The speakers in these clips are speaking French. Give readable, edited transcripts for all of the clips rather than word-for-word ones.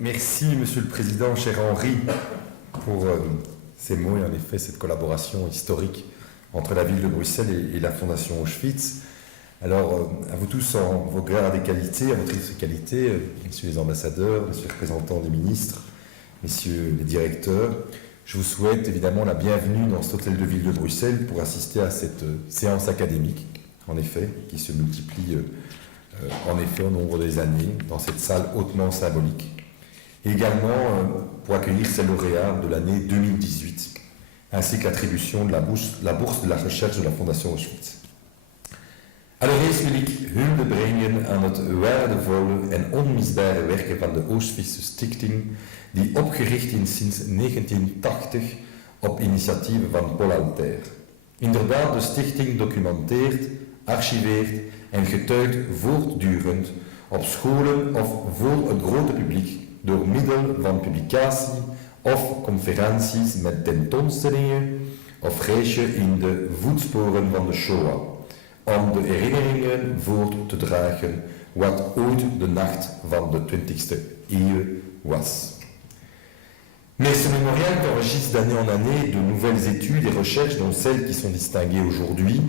Merci, Monsieur le Président, cher Henri, pour ces mots et en effet cette collaboration historique entre la ville de Bruxelles et la Fondation Auschwitz. Alors, à vous tous en vos grades et qualités, à votre qualité, messieurs les ambassadeurs, messieurs les représentants des ministres, messieurs les directeurs, je vous souhaite évidemment la bienvenue dans cet hôtel de ville de Bruxelles pour assister à cette séance académique, en effet, qui se multiplie en effet au nombre des années dans cette salle hautement symbolique. Et également pour accueillir ces lauréats de l'année 2018, ainsi que l'attribution de la bourse de la recherche de la Fondation Auschwitz. Allereerst wil ik hulde brengen aan het waardevolle en onmisbare werken van de Auschwitz Stichting, die opgericht is sinds 1980 op initiatieven van Paul Alter. Inderdaad, de stichting documenteert, archiveert en getuigt voortdurend op scholen of voor het grote publiek door middel van publicatie of conferenties met tentoonstellingen of reisje in de voetsporen van de Shoah, om de herinneringen voort te dragen wat ooit de nacht van de 20e eeuw was. Mais ce mémorial enregistre d'année en année de nouvelles études et recherches, dont celles qui sont distinguées aujourd'hui,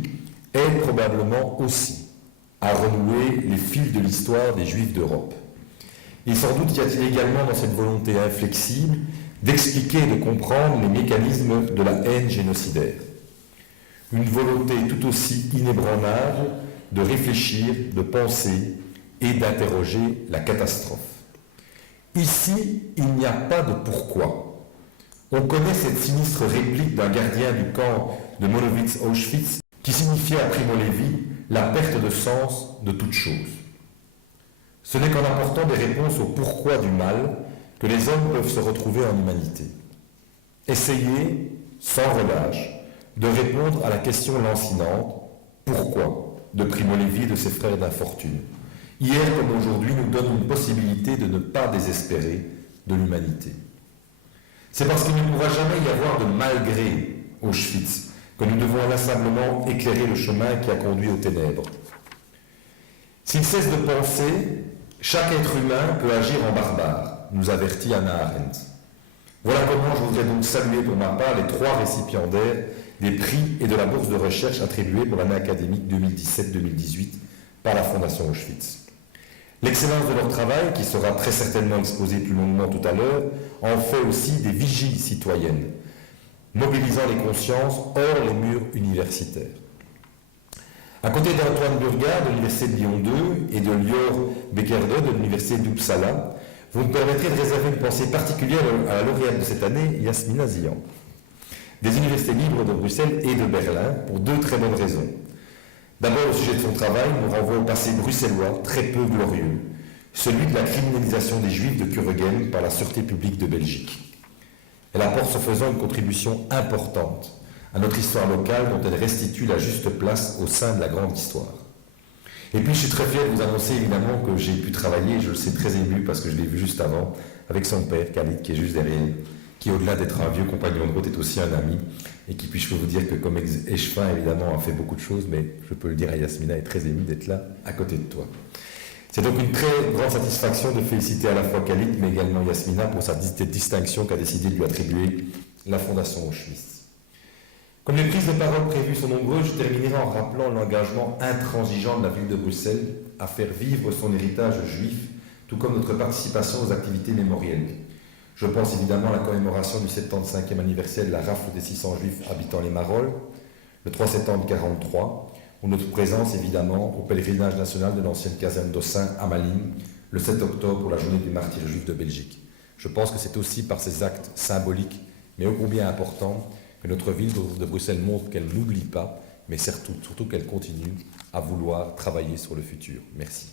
aident probablement aussi à renouer les fils de l'histoire des Juifs d'Europe. Et sans doute y a-t-il également dans cette volonté inflexible d'expliquer et de comprendre les mécanismes de la haine génocidaire. Une volonté tout aussi inébranlable de réfléchir, de penser et d'interroger la catastrophe. Ici, il n'y a pas de pourquoi. On connaît cette sinistre réplique d'un gardien du camp de Monowitz-Auschwitz qui signifiait à Primo Levi la perte de sens de toute chose. Ce n'est qu'en apportant des réponses au pourquoi du mal que les hommes peuvent se retrouver en humanité. Essayez, sans relâche, de répondre à la question lancinante « Pourquoi ?» de Primo Levi et de ses frères d'infortune. Hier comme aujourd'hui nous donne une possibilité de ne pas désespérer de l'humanité. C'est parce qu'il ne pourra jamais y avoir de malgré Auschwitz que nous devons inlassablement éclairer le chemin qui a conduit aux ténèbres. S'il cesse de penser, chaque être humain peut agir en barbare, nous avertit Hannah Arendt. Voilà comment je voudrais donc saluer pour ma part les 3 récipiendaires des prix et de la bourse de recherche attribuée pour l'année académique 2017-2018 par la Fondation Auschwitz. L'excellence de leur travail, qui sera très certainement exposé plus longuement tout à l'heure, en fait aussi des vigiles citoyennes, mobilisant les consciences hors les murs universitaires. À côté d'Antoine Burgard de l'Université de Lyon 2 et de Lior Bekerde de l'Université d'Uppsala, vous me permettrez de réserver une pensée particulière à la lauréate de cette année, Yasmina Zian, des universités libres de Bruxelles et de Berlin, pour 2 très bonnes raisons. D'abord, le sujet de son travail nous renvoie au passé bruxellois très peu glorieux, celui de la criminalisation des Juifs de Kuregem par la Sûreté publique de Belgique. Elle apporte ce faisant une contribution importante à notre histoire locale dont elle restitue la juste place au sein de la grande histoire. Et puis je suis très fier de vous annoncer évidemment que j'ai pu travailler, je le sais très ému parce que je l'ai vu juste avant, avec son père, Khalid, qui est juste derrière, qui au-delà d'être un vieux compagnon de route est aussi un ami, et qui puis je peux vous dire que comme échevin évidemment a fait beaucoup de choses, mais je peux le dire à Yasmina, est très ému d'être là à côté de toi. C'est donc une très grande satisfaction de féliciter à la fois Khalid mais également Yasmina pour cette distinction qu'a décidé de lui attribuer la Fondation Auschwitz. Comme les prises de parole prévues sont nombreuses, je terminerai en rappelant l'engagement intransigeant de la ville de Bruxelles à faire vivre son héritage juif, tout comme notre participation aux activités mémorielles. Je pense évidemment à la commémoration du 75e anniversaire de la rafle des 600 juifs habitant les Marolles, le 3 septembre 1943, ou notre présence évidemment au pèlerinage national de l'ancienne caserne d'Ossin à Malines, le 7 octobre pour la journée du martyr juif de Belgique. Je pense que c'est aussi par ces actes symboliques, mais ô combien importants, que notre ville de Bruxelles montre qu'elle n'oublie pas, mais surtout qu'elle continue à vouloir travailler sur le futur. Merci.